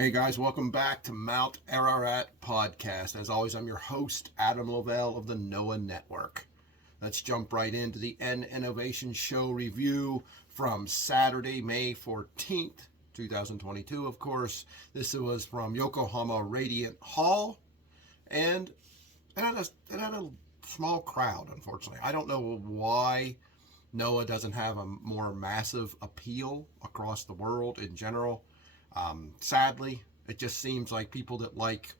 Hey guys, welcome back to Mount Ararat Podcast. As always, I'm your host, Adam Lovell of the NOAA Network. Let's jump right into the N Innovation Show review from Saturday, May 14th, 2022, of course. This was from Yokohama Radiant Hall, and it had a small crowd, unfortunately. I don't know why NOAA doesn't have a more massive appeal across the world in general. Sadly, it just seems like people that like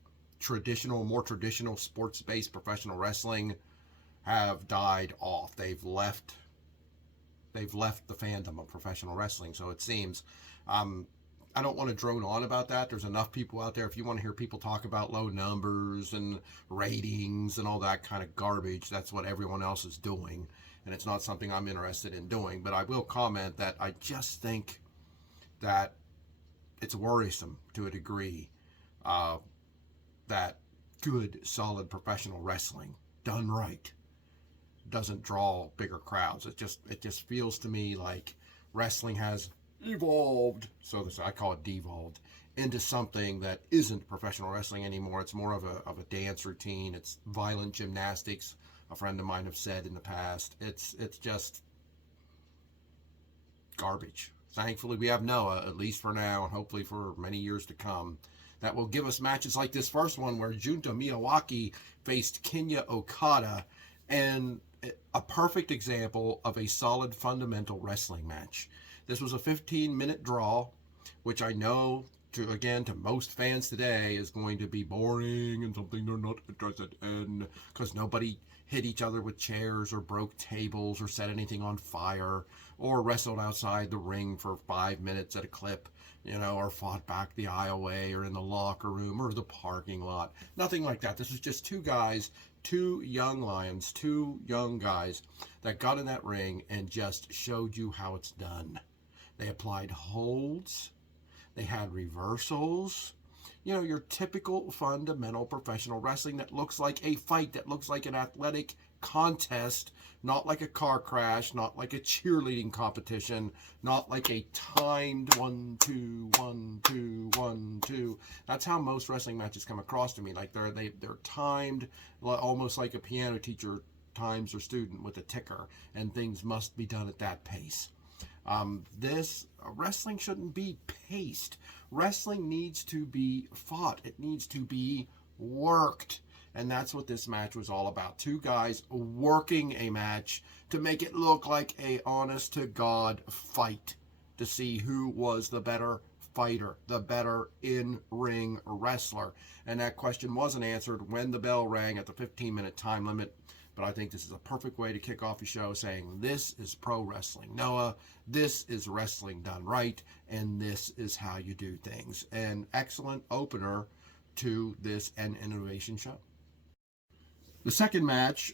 more traditional sports-based professional wrestling have died off. They've left the fandom of professional wrestling. So it seems. I don't want to drone on about that. There's enough people out there. If you want to hear people talk about low numbers and ratings and all that kind of garbage, that's what everyone else is doing. And it's not something I'm interested in doing. But I will comment that I just think that it's worrisome to a degree that good, solid professional wrestling done right doesn't draw bigger crowds. It just feels to me like wrestling has evolved, I call it devolved, into something that isn't professional wrestling anymore. It's more of a dance routine. It's violent gymnastics. A friend of mine have said in the past. It's just garbage. Thankfully, we have NOAA, at least for now, and hopefully for many years to come, that will give us matches like this first one where Junta Miyawaki faced Kinya Okada, and a perfect example of a solid fundamental wrestling match. This was a 15-minute draw, which I know, to most fans today, is going to be boring and something they're not interested in, because nobody hit each other with chairs or broke tables or set anything on fire or wrestled outside the ring for 5 minutes at a clip, or fought back the aisleway or in the locker room or the parking lot. Nothing like that. This was just two guys, two young lions, two young guys that got in that ring and just showed you how it's done. They applied holds. They had reversals. Your typical fundamental professional wrestling that looks like a fight, that looks like an athletic contest, not like a car crash, not like a cheerleading competition, not like a timed 1, 2, 1, 2, 1, 2. That's how most wrestling matches come across to me. Like they're timed, almost like a piano teacher times their student with a ticker, and things must be done at that pace. This wrestling shouldn't be paced. Wrestling needs to be fought. It needs to be worked. And that's what this match was all about. Two guys working a match to make it look like a honest-to-God fight, to see who was the better fighter, the better in-ring wrestler. And that question wasn't answered when the bell rang at the 15-minute time limit. But I think this is a perfect way to kick off a show saying this is pro wrestling. NOAA, this is wrestling done right, and this is how you do things. An excellent opener to this N Innovation show. The second match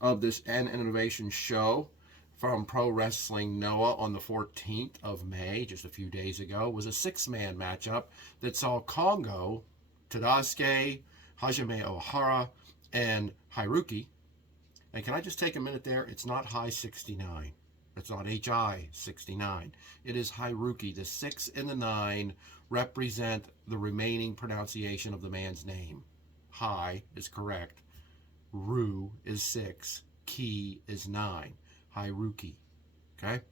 of this N Innovation show from Pro Wrestling NOAA on the 14th of May, just a few days ago, was a six-man matchup that saw Kongo, Tadasuke, Hajime Ohara, and Haruki. And can I just take a minute there? It's not Hi 69. It's not HI 69. It is Haruki. The 6 and the 9 represent the remaining pronunciation of the man's name. Hi is correct. Ru is 6. Ki is 9. Haruki. Okay?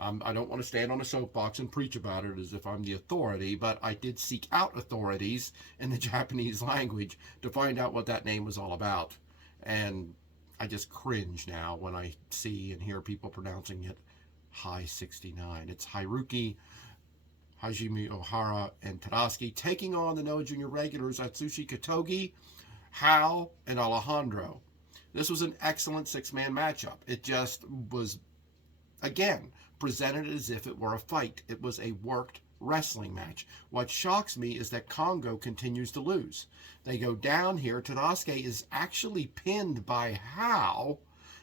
I don't want to stand on a soapbox and preach about it as if I'm the authority, but I did seek out authorities in the Japanese language to find out what that name was all about. And I just cringe now when I see and hear people pronouncing it Hi 69. It's Haruki, Hajime Ohara, and Tadasuke taking on the NOAA Junior regulars Atsushi Katogi, Hal, and Alejandro. This was an excellent six-man matchup. It just was, again, presented as if it were a fight. It was a worked wrestling match. What shocks me is that Kongo continues to lose. They go down here. Tadasuke is actually pinned by Hal.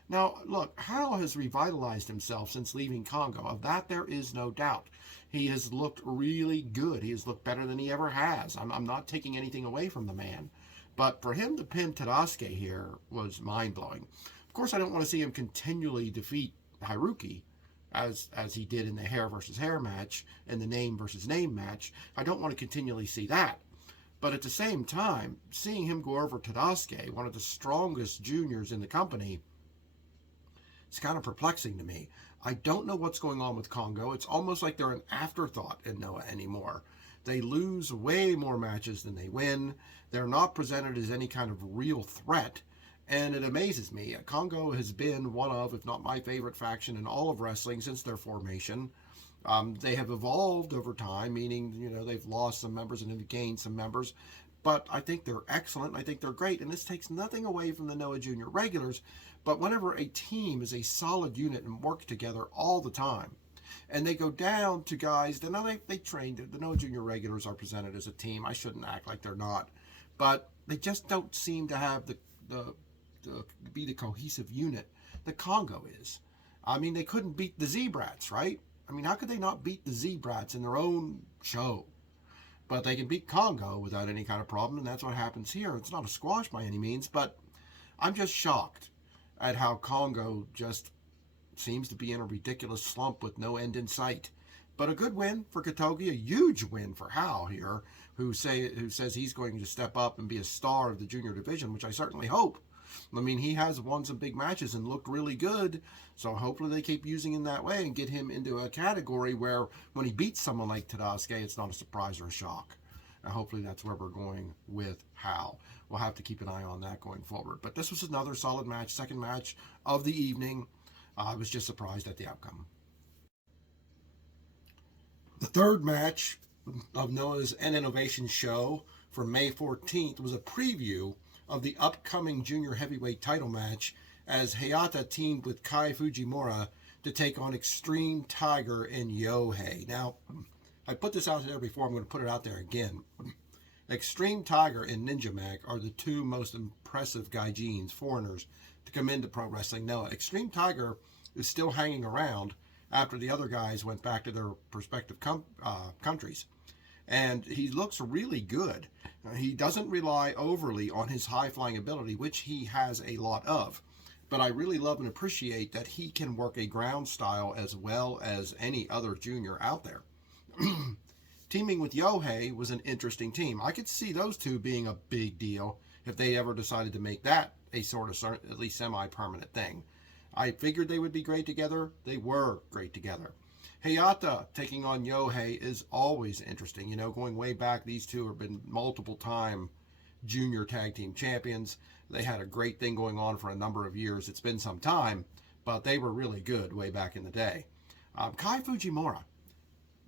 Now, look, Hal has revitalized himself since leaving Kongo. Of that, there is no doubt. He has looked really good. He has looked better than he ever has. I'm not taking anything away from the man. But for him to pin Tadasuke here was mind-blowing. Of course, I don't want to see him continually defeat Haruki. as he did in the hair versus hair match and the name versus name match. I don't want to continually see that. But at the same time, seeing him go over Tadasuke, one of the strongest juniors in the company, it's kind of perplexing to me. I don't know what's going on with Kongo. It's almost like they're an afterthought in Noah anymore. They lose way more matches than they win. They're not presented as any kind of real threat. And it amazes me. Kongo has been one of, if not my favorite faction in all of wrestling since their formation. They have evolved over time, meaning, they've lost some members and have gained some members. But I think they're excellent. I think they're great. And this takes nothing away from the Noah Junior regulars. But whenever a team is a solid unit and work together all the time, and they go down to guys, then they trained, the Noah Junior regulars are presented as a team. I shouldn't act like they're not. But they just don't seem to have be the cohesive unit that Kongo is. I mean, they couldn't beat the Z-Brats, right? I mean, how could they not beat the Z-Brats in their own show? But they can beat Kongo without any kind of problem, and that's what happens here. It's not a squash by any means, but I'm just shocked at how Kongo just seems to be in a ridiculous slump with no end in sight. But a good win for Kotogi, a huge win for Hal here, who says he's going to step up and be a star of the junior division, which I certainly hope. I mean, he has won some big matches and looked really good, so hopefully they keep using him that way and get him into a category where when he beats someone like Tadasuke, it's not a surprise or a shock. And hopefully that's where we're going with Hal. We'll have to keep an eye on that going forward. But this was another solid match, second match of the evening. I was just surprised at the outcome. The third match of Noah's N Innovation show for May 14th was a preview of the upcoming junior heavyweight title match as Hayata teamed with Kaifumora to take on Extreme Tiger and Yohei. Now, I put this out there before, I'm going to put it out there again. Extreme Tiger and Ninja Mac are the two most impressive gaijins, foreigners, to come into pro wrestling. Now, Extreme Tiger is still hanging around after the other guys went back to their respective countries. And he looks really good. He doesn't rely overly on his high-flying ability, which he has a lot of. But I really love and appreciate that he can work a ground style as well as any other junior out there. Teaming with Yohei was an interesting team. I could see those two being a big deal if they ever decided to make that a sort of, at least semi-permanent thing. I figured they would be great together. They were great together. Hayata taking on Yohei is always interesting. Going way back, these two have been multiple-time junior tag team champions. They had a great thing going on for a number of years. It's been some time, but they were really good way back in the day. Kaifumora.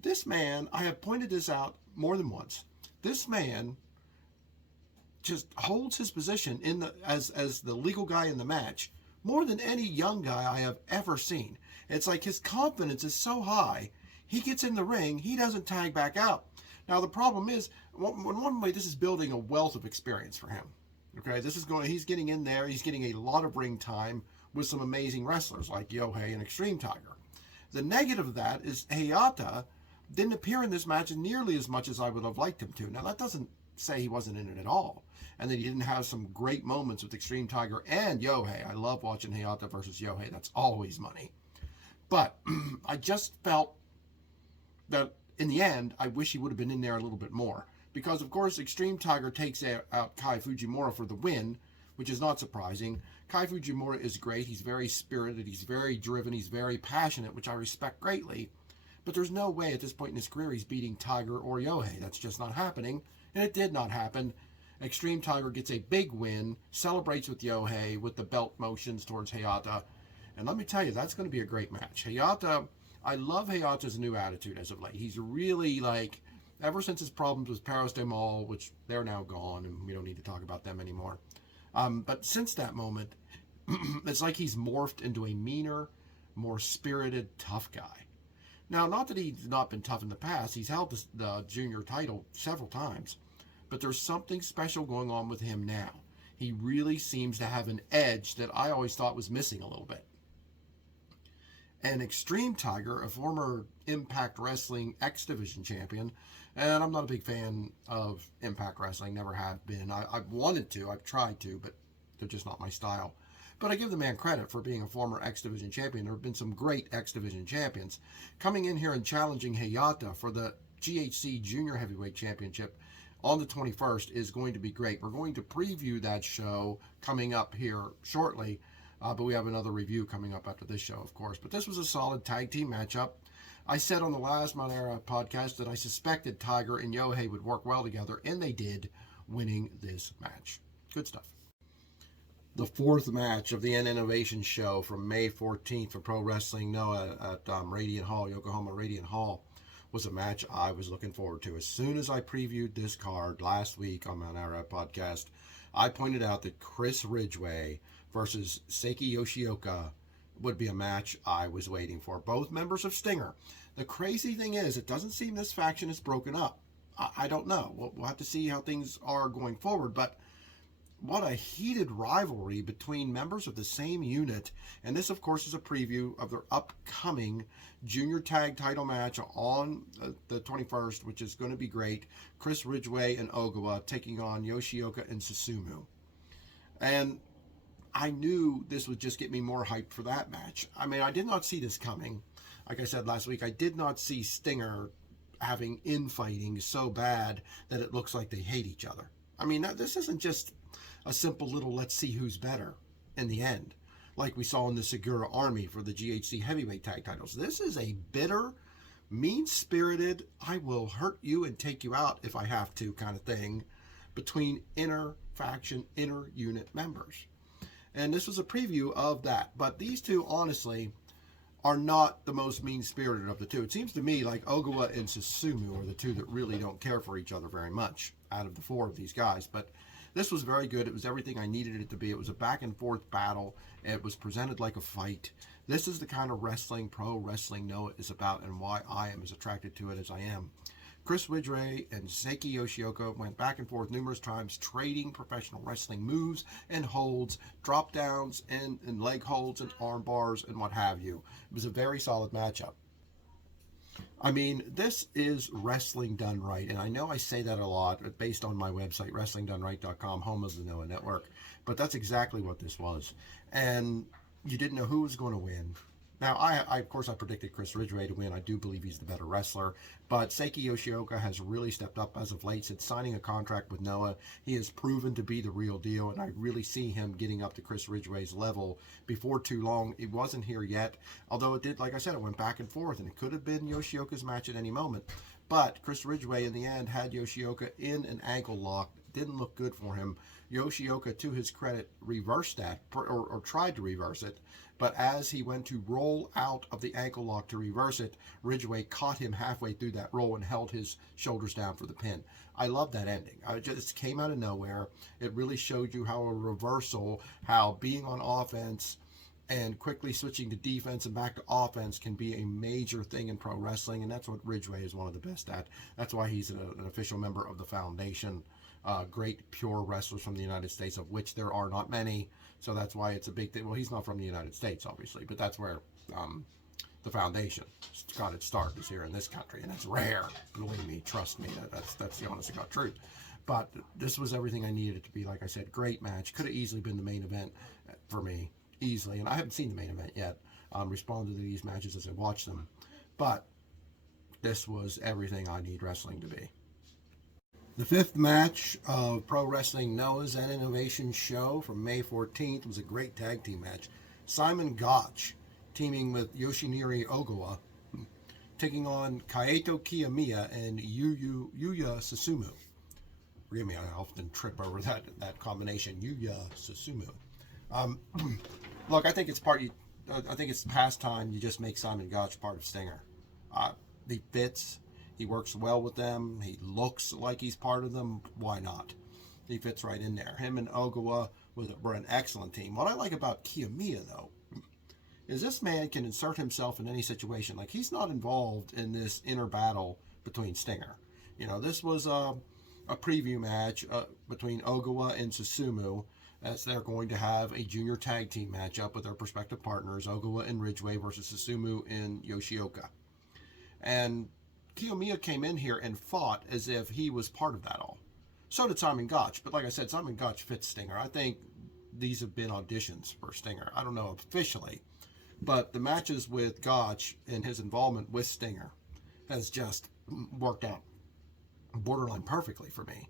This man, I have pointed this out more than once. This man just holds his position as the legal guy in the match more than any young guy I have ever seen. It's like his confidence is so high, he gets in the ring, he doesn't tag back out. Now the problem is, one way, this is building a wealth of experience for him. Okay, he's getting in there, he's getting a lot of ring time with some amazing wrestlers like Yohei and Extreme Tiger. The negative of that is Hayata didn't appear in this match nearly as much as I would have liked him to. Now that doesn't say he wasn't in it at all, and that he didn't have some great moments with Extreme Tiger and Yohei. I love watching Hayata versus Yohei. That's always money. But I just felt that in the end, I wish he would have been in there a little bit more. Because, of course, Extreme Tiger takes out Kaifumora for the win, which is not surprising. Kaifumora is great. He's very spirited. He's very driven. He's very passionate, which I respect greatly. But there's no way at this point in his career he's beating Tiger or Yohei. That's just not happening. And it did not happen. Extreme Tiger gets a big win, celebrates with Yohei with the belt motions towards Hayata. And let me tell you, that's going to be a great match. Hayata, I love Hayata's new attitude as of late. He's really ever since his problems with Paris de Mal, which they're now gone, and we don't need to talk about them anymore. But since that moment, it's like he's morphed into a meaner, more spirited, tough guy. Now, not that he's not been tough in the past. He's held the junior title several times. But there's something special going on with him now. He really seems to have an edge that I always thought was missing a little bit. And Extreme Tiger, a former Impact Wrestling X Division champion, and I'm not a big fan of Impact Wrestling, never have been. I've wanted to, I've tried to, but they're just not my style. but I give the man credit for being a former X Division champion. There have been some great X Division champions. Coming in here and challenging Hayata for the GHC Junior Heavyweight Championship on the 21st is going to be great. We're going to preview that show coming up here shortly, but we have another review coming up after this show, of course. But this was a solid tag team matchup. I said on the last Monera podcast that I suspected Tiger and Yohei would work well together, and they did, winning this match. Good stuff. The fourth match of the N Innovation show from May 14th for Pro Wrestling Noah at Radiant Hall, Yokohama Radiant Hall, was a match I was looking forward to. As soon as I previewed this card last week on Monera podcast, I pointed out that Chris Ridgeway versus Seiki Yoshioka would be a match I was waiting for. Both members of Stinger. The crazy thing is, it doesn't seem this faction is broken up. I don't know. We'll have to see how things are going forward, but what a heated rivalry between members of the same unit. And this, of course, is a preview of their upcoming junior tag title match on the 21st, which is going to be great. Chris Ridgeway and Ogawa taking on Yoshioka and Susumu. And I knew this would just get me more hyped for that match. I mean, I did not see this coming. Like I said last week, I did not see Stinger having infighting so bad that it looks like they hate each other. I mean, this isn't just a simple little let's see who's better in the end, like we saw in the Segura Army for the GHC heavyweight tag titles. This is a bitter, mean-spirited, I will hurt you and take you out if I have to kind of thing between inner faction, inner unit members. And this was a preview of that. But these two, honestly, are not the most mean-spirited of the two. It seems to me like Ogawa and Susumu are the two that really don't care for each other very much out of the four of these guys. But this was very good. It was everything I needed it to be. It was a back-and-forth battle. It was presented like a fight. This is the kind of wrestling Pro Wrestling Noah is about, and why I am as attracted to it as I am. Chris Ridgeway and Seiki Yoshioka went back and forth numerous times, trading professional wrestling moves and holds, drop downs and leg holds and arm bars and what have you. It was a very solid matchup. I mean, this is wrestling done right, and I know I say that a lot based on my website, wrestlingdoneright.com, home of the Noah Network, but that's exactly what this was. And you didn't know who was going to win. Now, I of course, I predicted Chris Ridgeway to win. I do believe he's the better wrestler. But Seiki Yoshioka has really stepped up as of late. Since signing a contract with Noah, he has proven to be the real deal. And I really see him getting up to Chris Ridgeway's level before too long. It wasn't here yet. Although it did, like I said, it went back and forth. And it could have been Yoshioka's match at any moment. But Chris Ridgeway, in the end, had Yoshioka in an ankle lock. Didn't look good for him. Yoshioka, to his credit, reversed that, or tried to reverse it. But as he went to roll out of the ankle lock to reverse it, Ridgeway caught him halfway through that roll and held his shoulders down for the pin. I love that ending. It just came out of nowhere. It really showed you how a reversal, how being on offense and quickly switching to defense and back to offense can be a major thing in pro wrestling, and that's what Ridgeway is one of the best at. That's why he's an official member of the foundation. Great pure wrestlers from the United States, of which there are not many. So that's why it's a big thing. Well, he's not from the United States, obviously, but that's where the foundation got its start, is here in this country, and it's rare. Believe me, trust me, that's the honest to God truth. But this was everything I needed it to be. Like I said, great match. Could have easily been the main event for me, easily. And I haven't seen the main event yet. Responded to these matches as I watch them, but this was everything I need wrestling to be. The fifth match of Pro Wrestling Noah's N Innovation show from May 14th was a great tag team match. Simon Gotch teaming with Yoshinari Ogawa, taking on Kaito Kiyomiya and Yuya Susumu. Forgive me, I often trip over that combination, Yuya Susumu. Look, I think it's past time you just make Simon Gotch part of Stinger. He fits. He works well with them. He looks like he's part of them. Why not? He fits right in there. Him and Ogawa were an excellent team. What I like about Kiyomiya, though, is this man can insert himself in any situation. Like, he's not involved in this inner battle between Stinger. You know, this was a preview match between Ogawa and Susumu, as they're going to have a junior tag team matchup with their respective partners, Ogawa and Ridgeway versus Susumu and Yoshioka. And Kiyomiya came in here and fought as if he was part of that all. So did Simon Gotch. But like I said, Simon Gotch fits Stinger. I think these have been auditions for Stinger. I don't know officially, but the matches with Gotch and his involvement with Stinger has just worked out borderline perfectly for me,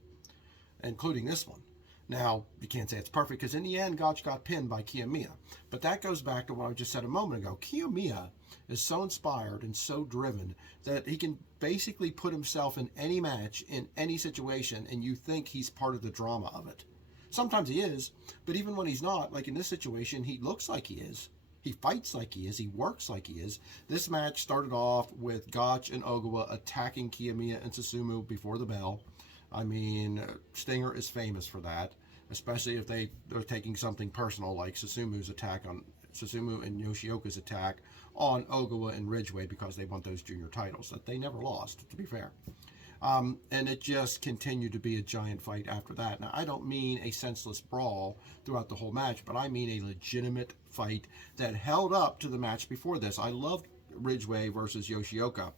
including this one. Now, you can't say it's perfect because in the end, Gotch got pinned by Kiyomiya. But that goes back to what I just said a moment ago. Kiyomiya is so inspired and so driven that he can basically put himself in any match, in any situation, and you think he's part of the drama of it. Sometimes he is, but even when he's not, like in this situation, he looks like he is. He fights like he is. He works like he is. This match started off with Gotch and Ogawa attacking Kiyomiya and Susumu before the bell. I mean, Stinger is famous for that, especially if they're taking something personal like Susumu and Yoshioka's attack on Ogawa and Ridgeway because they want those junior titles that they never lost, to be fair. And it just continued to be a giant fight after that. Now, I don't mean a senseless brawl throughout the whole match, but I mean a legitimate fight that held up to the match before this. I loved Ridgeway versus Yoshioka.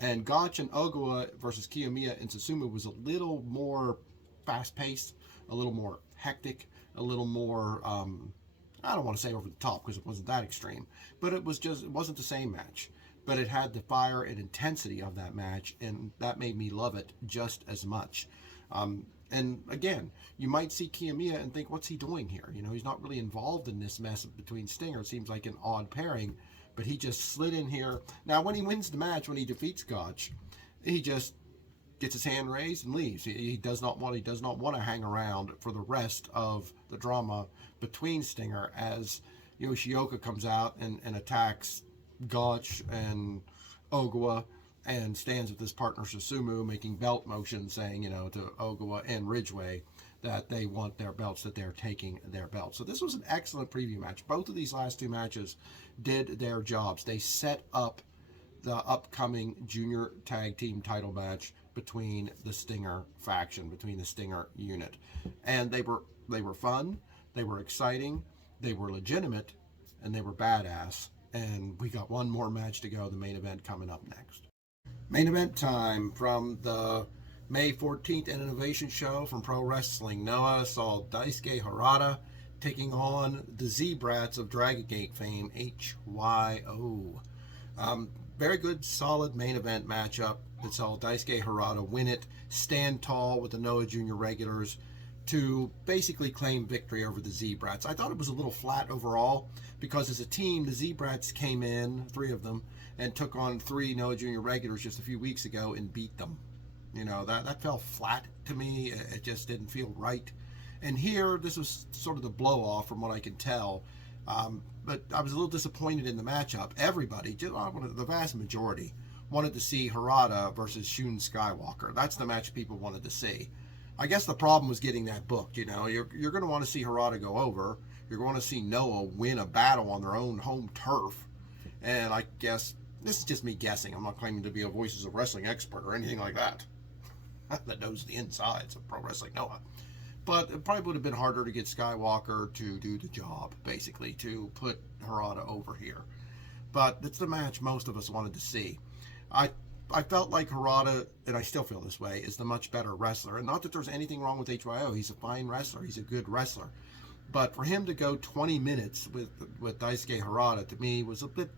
And Gotch and Ogawa versus Kiyomiya and Susumu was a little more fast-paced, a little more hectic, a little more, I don't want to say over the top because it wasn't that extreme, but it wasn't the same match. But it had the fire and intensity of that match, and that made me love it just as much. And again, you might see Kiyomiya and think, what's he doing here? You know, he's not really involved in this mess between Stinger. It seems like an odd pairing, but he just slid in here. Now, when he wins the match, when he defeats Gotch, he just gets his hand raised and leaves. He does not want to hang around for the rest of the drama between Stinger as Yoshioka comes out and attacks Gotch and Ogawa and stands with his partner Susumu making belt motions saying, to Ogawa and Ridgeway that they want their belts, that they're taking their belts. So this was an excellent preview match. Both of these last two matches did their jobs. They set up the upcoming junior tag team title match between the Stinger faction, between the Stinger unit. And they were fun, they were exciting, they were legitimate, and they were badass. And we got one more match to go, the main event coming up next. Main event time from the May 14th Innovation Show from Pro Wrestling Noah saw Daisuke Harada taking on the Z-Brats of Dragon Gate fame, HYO. Very good, solid main event matchup that saw Daisuke Harada win it, stand tall with the Noah Junior regulars to basically claim victory over the Z-Brats. I thought it was a little flat overall because as a team, the Z-Brats came in, 3 of them, and took on 3 Noah Junior regulars just a few weeks ago and beat them. That fell flat to me. It just didn't feel right. And here, this was sort of the blow-off from what I can tell. But I was a little disappointed in the matchup. Everybody, the vast majority, wanted to see Harada versus Shun Skywalker. That's the match people wanted to see. I guess the problem was getting that booked. You're going to want to see Harada go over. You're going to see Noah win a battle on their own home turf. And I guess, this is just me guessing. I'm not claiming to be a Voices of Wrestling expert or anything like that. That knows the insides of Pro Wrestling Noah. But it probably would have been harder to get Skywalker to do the job, basically, to put Harada over here. But it's the match most of us wanted to see. I felt like Harada, and I still feel this way, is the much better wrestler. And not that there's anything wrong with HYO. He's a fine wrestler. He's a good wrestler. But for him to go 20 minutes with Daisuke Harada, to me, was a bit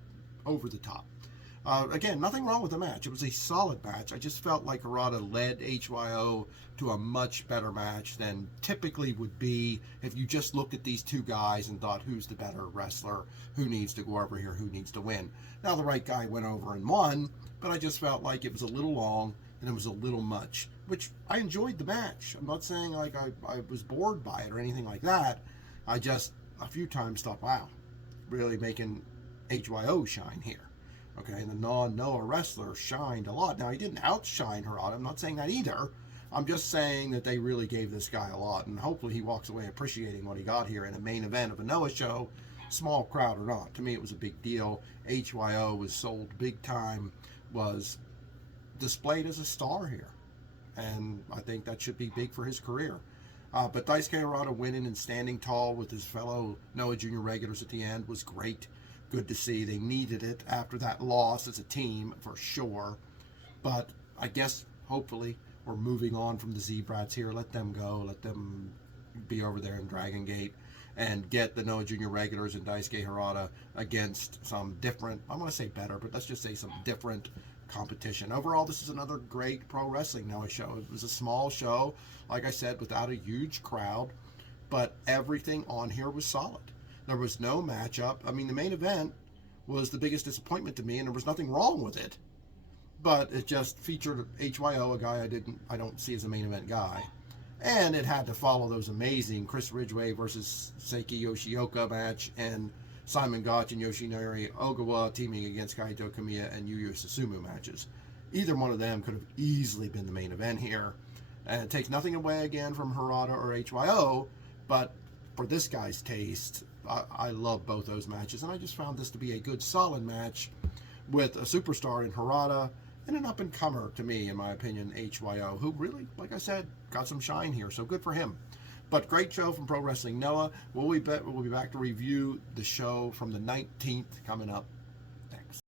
over the top. Again, nothing wrong with the match. It was a solid match. I just felt like Harada led HYO to a much better match than typically would be if you just looked at these two guys and thought, who's the better wrestler? Who needs to go over here? Who needs to win? Now, the right guy went over and won, but I just felt like it was a little long and it was a little much, which I enjoyed the match. I'm not saying like I was bored by it or anything like that. I just, a few times thought, wow, really making HYO shine here. Okay, and the non-Noah wrestler shined a lot. Now, he didn't outshine Harada. I'm not saying that either. I'm just saying that they really gave this guy a lot, and hopefully he walks away appreciating what he got here in a main event of a Noah show, small crowd or not. To me, it was a big deal. HYO was sold big time, was displayed as a star here, and I think that should be big for his career. But Daisuke Harada winning and standing tall with his fellow Noah Junior regulars at the end was great. Good to see. They needed it after that loss as a team, for sure. But I guess, hopefully, we're moving on from the Z-Brats here. Let them go. Let them, be over there in Dragon Gate and get the Noah Junior regulars and Daisuke Harada against some different, I want to say better, but let's just say some different competition. Overall, this is another great pro wrestling Noah show. It was a small show, like I said, without a huge crowd, but everything on here was solid. There was no matchup. I mean, the main event was the biggest disappointment to me, and there was nothing wrong with it, but it just featured HYO, a guy I don't see as a main event guy. And it had to follow those amazing Chris Ridgeway versus Seiki Yoshioka match, and Simon Gotch and Yoshinari Ogawa teaming against Kaito Kiyomiya and Yuya Susumu matches. Either one of them could have easily been the main event here. And it takes nothing away again from Harada or HYO, but for this guy's taste, I love both those matches, and I just found this to be a good, solid match with a superstar in Harada and an up-and-comer, to me, in my opinion, HYO, who really, like I said, got some shine here, so good for him. But great show from Pro Wrestling Noah. We'll be back to review the show from the 19th coming up